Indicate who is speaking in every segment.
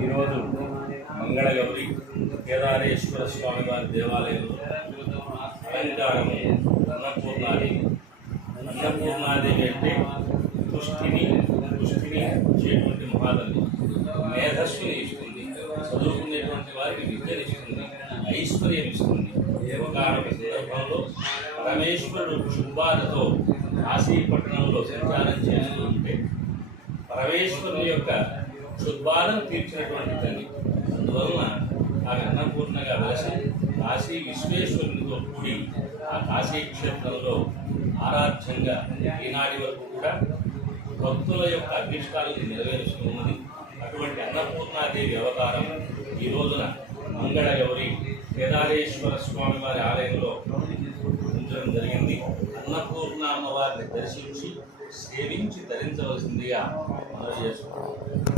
Speaker 1: ఈరోజు మంగళగౌరి కేదారేశ్వర స్వామి వారి దేవాలయంలో అలంకారము అన్నపూర్ణాది అన్నపూర్ణాదేవి అంటే పుష్టిని పుష్టిని ఇచ్చేటువంటి మహాతల్లి మేధస్సుని ఇస్తుంది చదువుకునేటువంటి వారికి విద్యను ఇస్తుంది ఐశ్వర్యం ఇస్తుంది. దేవకారణ సందర్భంలో పరమేశ్వరుడు శుభాలతో కాశీపట్టణంలో సంచారం చేస్తూ ఉంటే పరమేశ్వరుని యొక్క క్షుద్బాలను తీర్చినటువంటి తల్లి. అందువలన ఆమె అన్నపూర్ణగా రాసి కాశీ విశ్వేశ్వరునితో కూడి ఆ కాశీ క్షేత్రంలో ఆరాధ్యంగా ఈనాటి వరకు కూడా భక్తుల యొక్క అభిష్టాలను నెరవేరుస్తున్నది. అటువంటి అన్నపూర్ణాదేవి అవతారం ఈ రోజున మంగళగౌరి కేదారేశ్వర స్వామి వారి ఆలయంలో ఉంచడం జరిగింది. అన్నపూర్ణ అమ్మవారిని దర్శించి సేవించి ధరించవలసిందిగా మనవి చేసుకుంటాం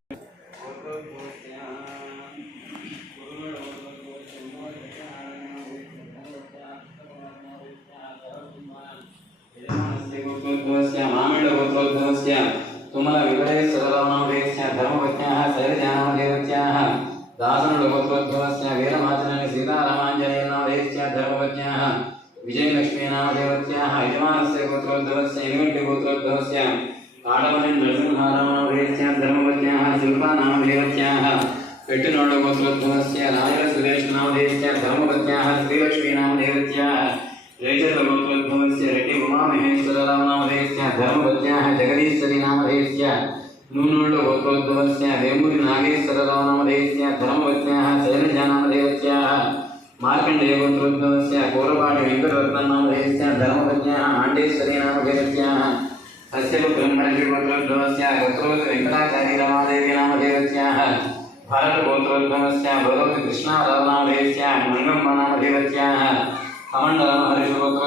Speaker 1: गुणस्याम्
Speaker 2: आमीडगोत्रोद्भवस्य तुमल विपरे सदभावनापेक्षया धर्मवत्याः सैरजानामदेवत्याः दासनुडगोत्रोद्भवस्य वीरमाचनानि सीतारामाञ्जनेनामदेवत्या धर्मवत्याः विजयलक्ष्मीनामदेवत्याः यजमानस्य गोत्रोद्भवस्य निगण्ठगोत्रोद्भवस्य काटमनि नरसिंहारामामदेवत्या धर्मवत्याः शिल्पानामदेवत्याः पेट्टिनोडगोत्रोद्भवस्य राजसुरेशनामदेवत्या धर्मवत्याः श्रीलक्ष्मीनामदेवत्याः जयचन्द्रगोत्रोद्भवस्य रेड्डिगुमामहेश्वरराम धर्मवत्या जगदीश्वरी नाम रहस्या नूनोड़ गोत्रोद्भवस्या वेमूरी नागेश्वर नाम रहस्या धर्मवत्या शैलजा नाम रहस्या मार्कंडेय गोत्रोद्भवस्या कौरपाठ नाम रहस्या धर्मवत्या नाम वेंकटाचार्य रमादेवी नाम भरत गोत्रोद्भवस्या भगवत कृष्णा रामनाम रहस्या मंगम्मा नाम रहस्या कमंडलम हरिशोक